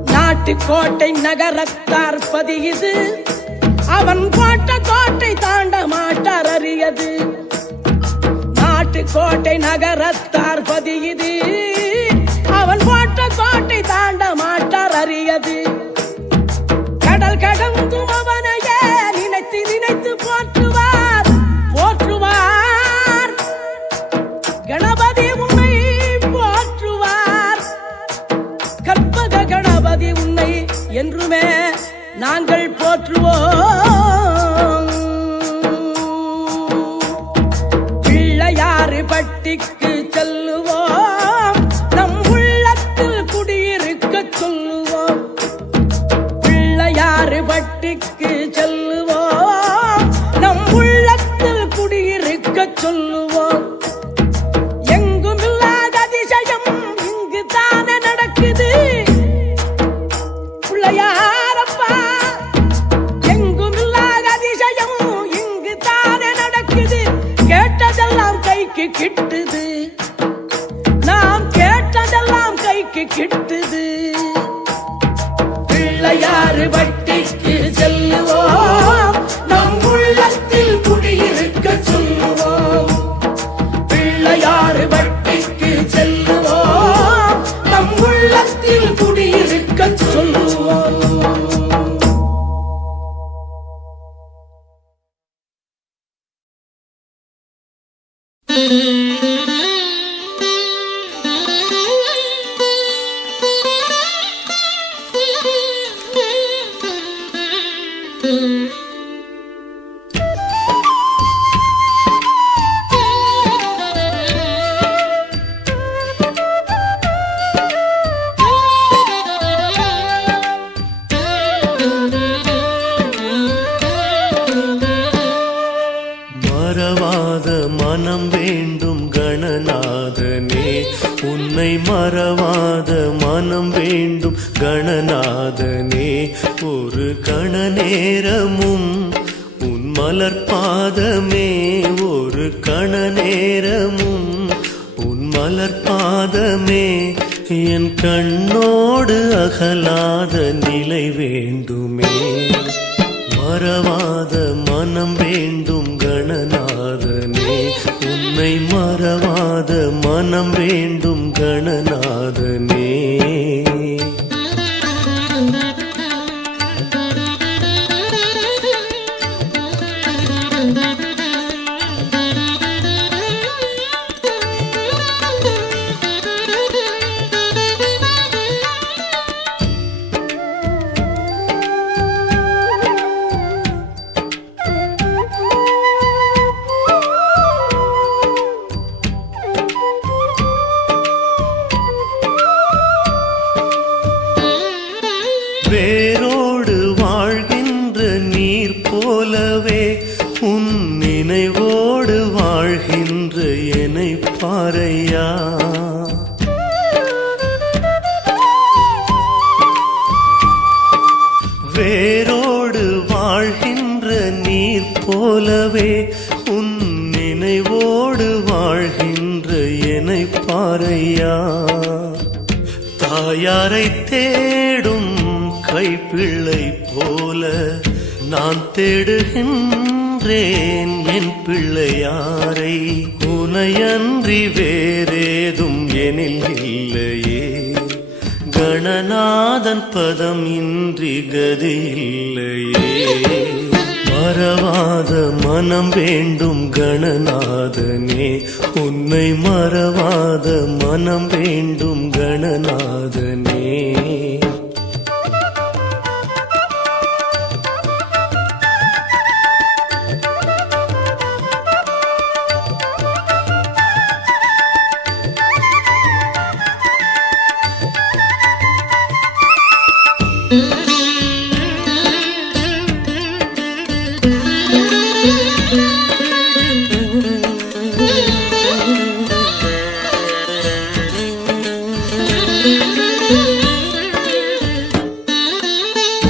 நாட்டுக்கோட்டை நகரத்தார் பதியுது அவன் போட்ட கோட்டை தாண்ட மாட்டார் அறியது நாட்டுக்கோட்டை நகரத்தார் பதியுது அவன் போட்ட கோட்டை தாண்ட மாட்டார் அறியது கடல் கடந்தும் அவனையே நினைத்து நினைத்து போற்றுவார் போற்றுவார் கணபதி உன்னை போற்றுவார் கற்பக கணபதி உன்னை என்றுமே நாங்கள் போற்றுவோம் பிள்ளையாறு பட்டிக்கு செல்லுவோம் நம் உள்ளத்தில் குடியிருக்க சொல்லுவோம் பிள்ளையாறு பட்டிக்கு செல்லுவோம் நம் உள்ளத்தில் குடியிருக்க சொல்லுவோம் எங்கும் இல்லாத அதிசயம் இங்கு தானே நடக்குது கைக்கு கிட்டுது, நாம் கேட்டதெல்லாம் கைக்கு கிட்டுது. பிள்ளையாறு பட்டிக்கு செல்லுவோம், நம் உள்ளத்தில் குடியிருக்க சொல்லுவோம். பிள்ளையாறு பட்டிக்கு செல்லுவோம், நம் உள்ளத்தில் குடியிருக்க சொல்லுவோம். மறவாத மனம் வேண்டும் கணநாதனே, உன்னை மறவாத மனம் வேண்டும் கணநாதனே. ஒரு கண நேரமும் உன் மலர்பாதமே, ஒரு கண நேரமும் உன் மலர்பாதமே. என் கண்ணோடு அகலாத நிலை வேண்டுமே. மறவாத மனம் வேண்டும் கணநாதனே, உன்னை மறவாத மனம் வேண்டும் கணநாதனே. வேரோடு வாழ்கின்ற நீர் போலவே உன் நினைவோடு வாழ்கின்ற என்னை பாரையா. வேரோடு வாழ்கின்ற நீர் போலவே உன் நினைவோடு வாழ்கின்ற என்னை பாரையா. தாயாரை தேடும் கைப்பிள்ளை போல நான் தேடுகின்றேன் என் பிள்ளையாரை. உனையன்றி வேறேதும் எனில் இல்லையே, கணநாதன் பதம் இன்றி கதி இல்லையே. மறவாத மனம் வேண்டும் கணநாதனே, உன்னை மறவாத மனம் வேண்டும் கணநாதனே.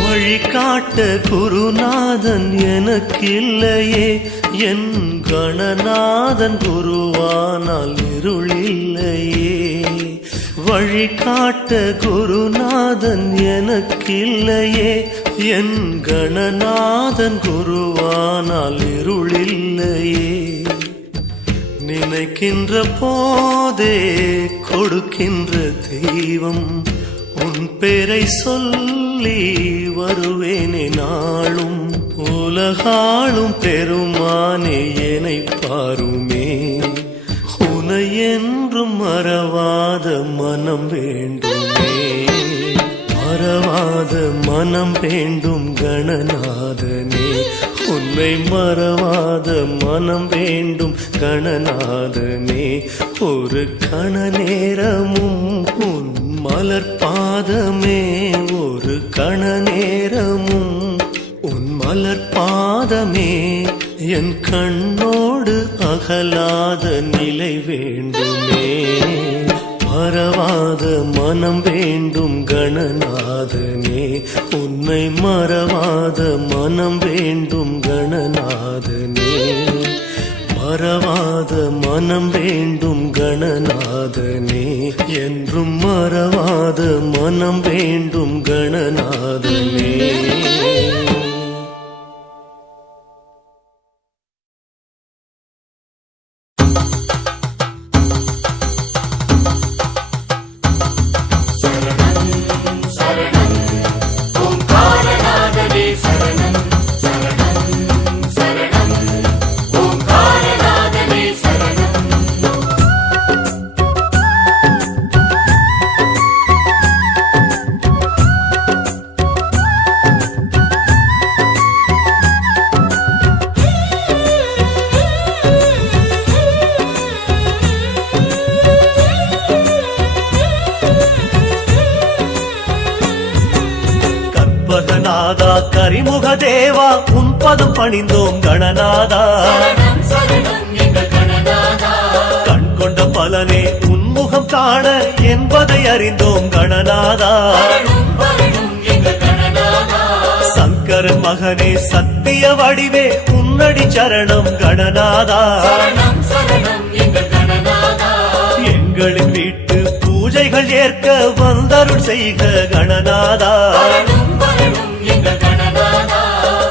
வழிகாட்ட குருநாதன் எனக்கில்லையே, என் கணநாதன் குருவானால் இருள் இல்லையே. வழிகாட்ட குருநாதன் எனக்கில்லையே, என் கணநாதன் குருவானால் இருள் இல்லையே. நினைக்கின்ற போதே கொடுக்கின்ற தெய்வம், உன் பேரை சொல்லி வருவேனே நாளும். உலகாளும் பெருமானே என்னை பாருமே, உனை என்றும் மறவாத மனம் வேண்டுமே. மறவாத மனம் வேண்டும் கணநாதனே, உன்னை மறவாத மனம் வேண்டும் கணநாதனே. ஒரு கண நேரமும் உன் மலர்பாதமே, ஒரு கண நேரமும் உன் மலர்பாதமே. என் கண்ணோடு அகலாத நிலை வேண்டுமே. மறவாத மனம் வேண்டும் கணநாதனே, உன்னை மறவாத மனம் வேண்டும் கணநாதனே. மறவாத மனம் வேண்டும் கணநாதனே என்றும் மறவாத மனம் வேண்டும் கணநாதனே. ஓங்காரநாதனே சரணம் சரணம் சரணம் ஓங்காரநாதனே சரணம். கற்பகநாதா கரிமுக தேவா உன் பதம் பணிந்தோம் கணநாதா. சரணம் சரணம் எங்கள் கணநாதா. கண் கொண்ட பலனே உன்முகம் காண என்பதை அறிந்தோம் கணநாதா. வரணும் வரணும் எங்கள் கணநாதா. சங்கரன் மகனே சத்திய வடிவே உன்னடி சரணம் கணநாதா. சரணம் சரணம் எங்கள் கணநாதா. எங்களின் வீட்டு பூஜைகள் ஏற்க வந்தருள் செய்க கணநாதா. வரணும் வரணும் எங்கள் கணநாதா.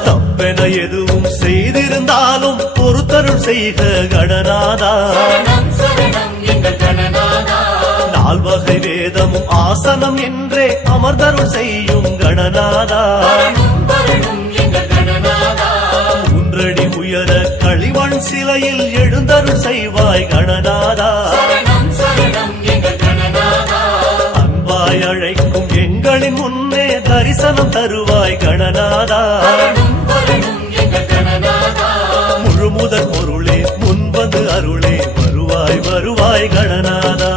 தப்பென எதுவும் செய்திருந்தாலும் பொறுத்தருள் செய்க கணநாதா. சரணம் சரணம் எங்கள் கணநாதா. நால்வகை வேதமும் ஆசனம் என்றே அமர்ந்தருள் செய்யும் கணநாதா. வரணும் வரணும் எங்கள் கணநாதா. மூன்றடி உயர களிமண் சிலையில் எழுந்தருள் செய்வாய் கணநாதா. சரணம் சரணம் எங்கள் கணநாதா. அன்பாய் அழைக்கும் எங்களின் முன்னே தரிசனம் தருவாய் கணநாதா. வரணும் வரணும் எங்கள் கணநாதா. முழுமுதற் பொருளே முன்வந்து அருளே வருவாய் வருவாய் கணநாதா.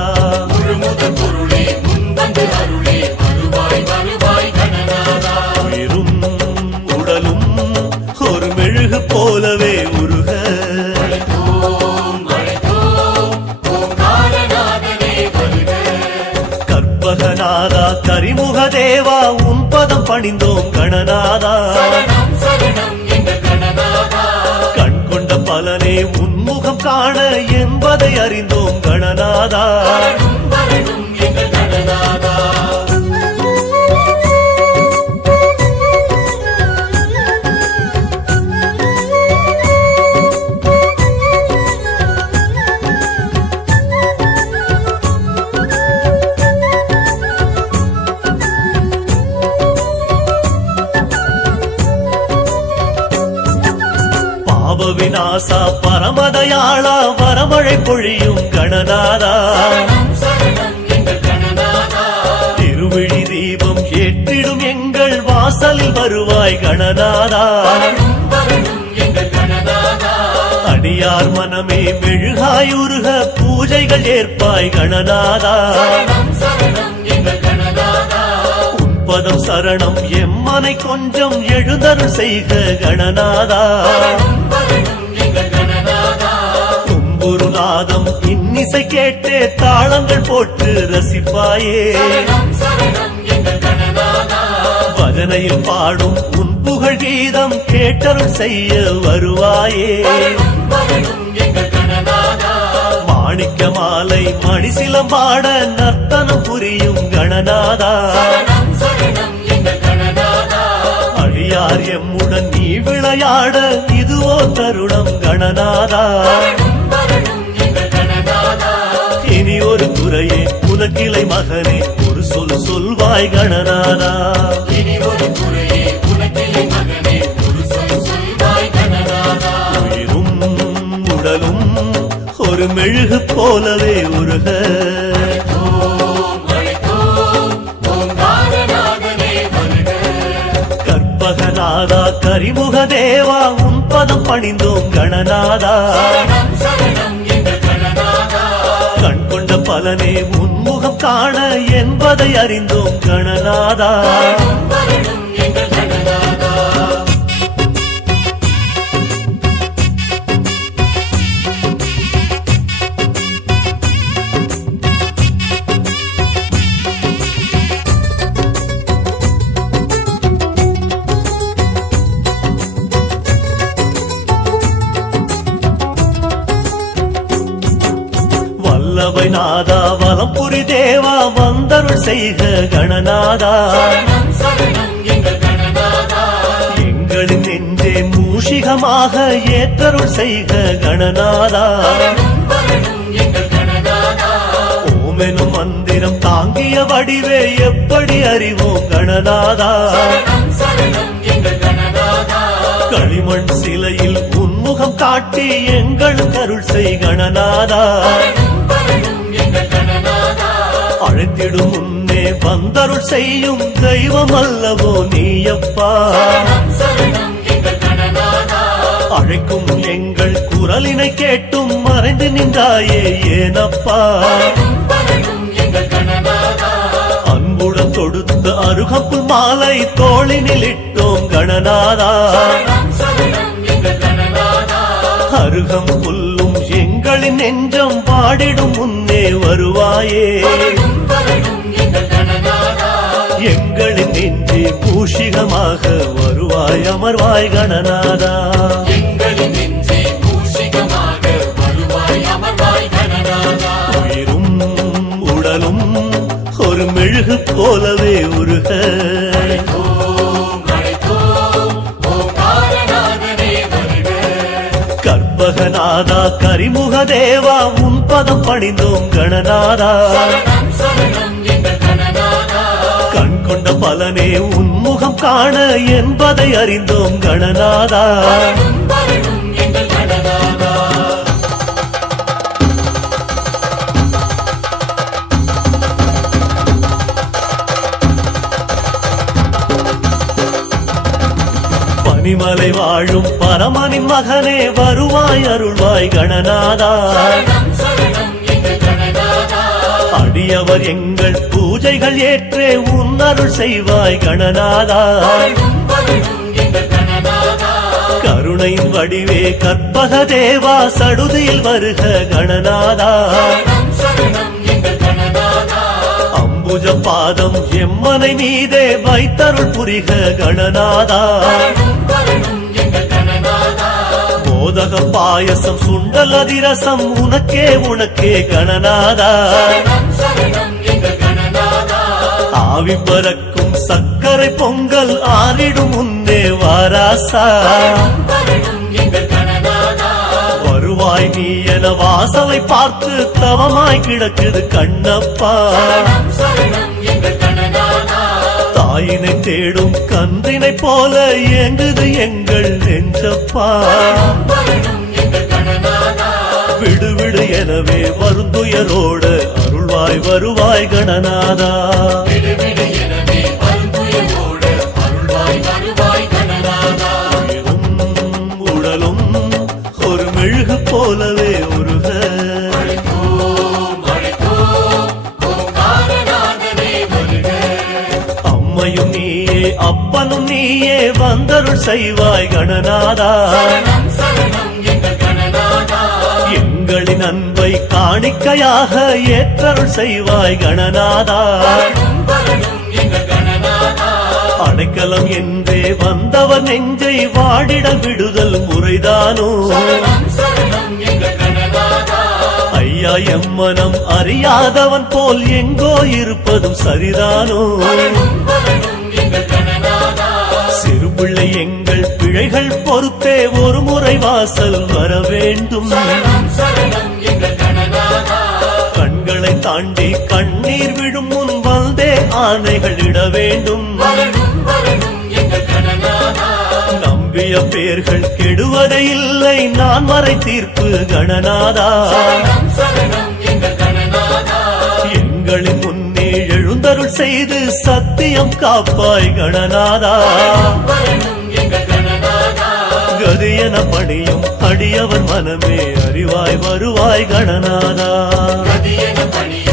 முழுமுதற் பொருளே முன்வந்து அருளே வருவாய் வருவாய் கணநாதா. உயிரும் உடலும் ஒரு மெழுகு போலவே உருக ஓம் அழைத்தோம் ஓங்காரநாதனே வருக. கற்பகநாதா கரிமுக தேவா உன் பதம் பணிந்தோம் கணநாதா. சரணம் சரணம் எங்கள் கணநாதா. கண் கொண்ட பலனே உன்முகம் காண என்பதை அறிந்தோம் கணநாதா. வரணும் வரணும் எங்கள் கணநாதா. பாவ விநாசா பரமதயாளா வரமழை பொழியும் கணநாதா. சரணம் சரணம் எங்கள் கணநாதா. திருவிழி தீபம் ஏற்றிடும் எங்கள் வாசலில் வருவாய் கணநாதா. வரணும் வரணும் எங்கள் கணநாதா. அடியார் மனமே மெழுகாயுருக பூஜைகள் ஏற்பாய் கணநாதா. சரணம் சரணம் எங்கள் கணநாதா. உன்பதம் சரணம் எம்மனை கொஞ்சம் எழுந்தருள் செய்க கணநாதா. வரணும் வரணும் எங்கள் கணநாதா. தும்புருநாதம் இன்னிசை கேட்டே தாளங்கள் போட்டு ரசிப்பாயே. சரணம் சரணம் எங்கள் கணநாதா. பஜனையில் பாடும் உன் புகழ் கீதம் கேட்டருள் செய்ய வருவாயே. வரணும் வரணும் எங்கள் கணநாதா. மாணிக்க மாலை மணிசிலம்பாட நர்த்தனம் புரியும் கணநாதா. சரணம் சரணம் எங்கள் கணநாதா. அடியார் எம்முடன் நீ விளையாட இதுவோ தருணம் கணநாதா. வரணும் வரணும் எங்கள் கணநாதா. இனி ஒரு குறையே உனக்கிளை மகனே ஒரு சொல் சொல்வாய் கணநாதா. இனி ஒரு குறையே உனக்கில்லை மகனே ஒரு சொல் சொல்வாய் கணநாதா. உயிரும் உடலும் ஒரு மெழுகு போலவே உருக ஓம் அழைத்தோம் ஓங்காரநாதனே வருக. கற்பகநாதா கரிமுக தேவா உன் பதம் பணிந்தோம் கணநாதா. சரணம் சரணம் எங்கள் கணநாதா. கண் கொண்ட பலனே உன்முகம் காண என்பதை அறிந்தோம் கணநாதா. வரணும் வரணும் எங்கள் கணநாதா. வல்லவை நாதா வலம்புரி தேவா வந்தருள் செய்க கணநாதா சரணம் சரணம் எங்கள் கணநாதா எங்களின் நெஞ்சே மூஷிகமாக ஏற்றருள் செய்க கணநாதா வரணும் வரணும் எங்கள் கணநாதா ஓமெனும் மந்திரம் தாங்கிய வடிவே எப்படி அறிவோம் கணநாதா சரணம் சரணம் எங்கள் கணநாதா களிமண் சிலையில் உன்முகம் காட்டி எங்களுக்கு அருள் செய் கணநாதா வரணும் வரணும் எங்கள் கணநாதா அழைத்திடும் முன்னே வந்தருள் செய்யும் தெய்வம் அல்லவோ நீயப்பா சரணம் சரணம் எங்கள் கணநாதா அழைக்கும் எங்கள் குரலினை கேட்டும் மறைந்து நின்றாயே ஏனப்பா வரணும் வரணும் எங்கள் கணநாதா அன்புடன் தொடுத்த அருகப்புல் மாலை தோளினில் இட்டோம் கணநாதா சரணம் சரணம் எங்கள் கணநாதா அருகம் புல்லும் எங்களின் நெஞ்சம் பாடிடும் முன்னே வருவாயே வரணும் வரணும் எங்கள் கணநாதா எங்களின் நெஞ்சே பூஷிகமாக வருவாய் அமர்வாய் கணநாதா எங்களின் நெஞ்சே மூஷிகமாக வருவாய் அமர்வாய் கணநாதா உயிரும் உடலும் ஒரு மெழுகு போலவே உருக ஓம் அழைத்தோம் ஓங்காரநாதனே வருக கற்பகநாதா கரிமுக தேவா உன் பதம் பணிந்தோம் கணநாதா சரணம் சரணம் எங்கள் கணநாதா கண் கொண்ட பலனே உன்முகம் காண என்பதை அறிந்தோம் கணநாதா வரணும் வரணும் எங்கள் கணநாதா பனிமலை வாழும் பரமனின் மகனே வருவாய் அருள்வாய் கணநாதா சரணம் சரணம் எங்கள் கணநாதா அடியவர் எங்கள் பூஜைகள் ஏற்றே உன் அருள் செய்வாய் கணநாதா வரணும் வரணும் எங்கள் கணநாதா கருணையின் வடிவே கற்பக தேவா சடுதியில் வருக கணநாதா சரணம் சரணம் எங்கள் கணநாதா அம்புஜ பாதம் எம்மனை மீதே வைத்தருள் புரிக கணநாதா வரணும் வரணும் எங்கள் கணநாதா மோதக பாயசம் சுண்டல் அதிரசம் உனக்கே உனக்கே கணநாதா சரணம் சரணம் எங்கள் கணநாதா ஆவி பறக்கும் சர்க்கரை பொங்கல் ஆறிடும் முன்னே வாராசா வரணும் வரணும் எங்கள் கணநாதா வருவாய் நீ என வாசலை பார்த்து தவமாய் கிடக்குது கண்ணப்பா சரணம் சரணம் எங்கள் கணநாதா தாயினை தேடும் கன்றினை போல ஏங்குது எங்கள் நெஞ்சப்பா வரணும் வரணும் எங்கள் கணநாதா விடு விடு எனவே வருந்துயரோடு அருள்வாய் வருவாய் கணநாதா விடு விடு எனவே வருந்துயரோடு அருள்வாய் வருவாய் கணநாதா உயிரும் உடலும் ஒரு மெழுகு போலவே உருக அழைத்தோம் அழைத்தோம் ஓங்காரநாதனே வருக அம்மையும் நீயே அப்பனும் நீயே வந்தருள் செய்வாய் கணநாதா சரணம் சரணம் எங்கள் கணநாதா எங்களின் அன்பை காணிக்கையாக ஏற்றருள் செய்வாய் கணநாதா வரணும் வரணும் எங்கள் கணநாதா அடைக்கலம் என்றே வந்தவர் நெஞ்சை வாடிட விடுதல் முறைதானோ சரணம் சரணம் எங்கள் கணநாதா ஐயா எம்மனம் அறியாதவன் போல் எங்கோ இருப்பதும் சரிதானோ வரணும் வரணும் எங்கள் கணநாதா சிறுபிள்ளை எங்கள் பிழைகள் பொறுத்தே ஒரு முறை வாசல் வர வேண்டும் சரணம் சரணம் எங்கள் கணநாதா கண்களை தாண்டி கண்ணீர் விடும் முன் வந்தே ஆணைகள் இட வேண்டும் வரணும் வரணும் எங்கள் கணநாதா நம்பிய பேர்கள் கெடுவதே இல்லை நான் வரை தீர்ப்பு கணநாதா சரணம் சரணம் எங்கள் கணநாதா எங்களின் முன்னே எழுந்தருள் செய்து சத்தியம் காப்பாய் கணநாதா வரணும் எங்கள் கணநாதா கதியன பணியும் அடியவர் மனமே அறிவாய் வருவாய் கணநாதா கதியன பணிய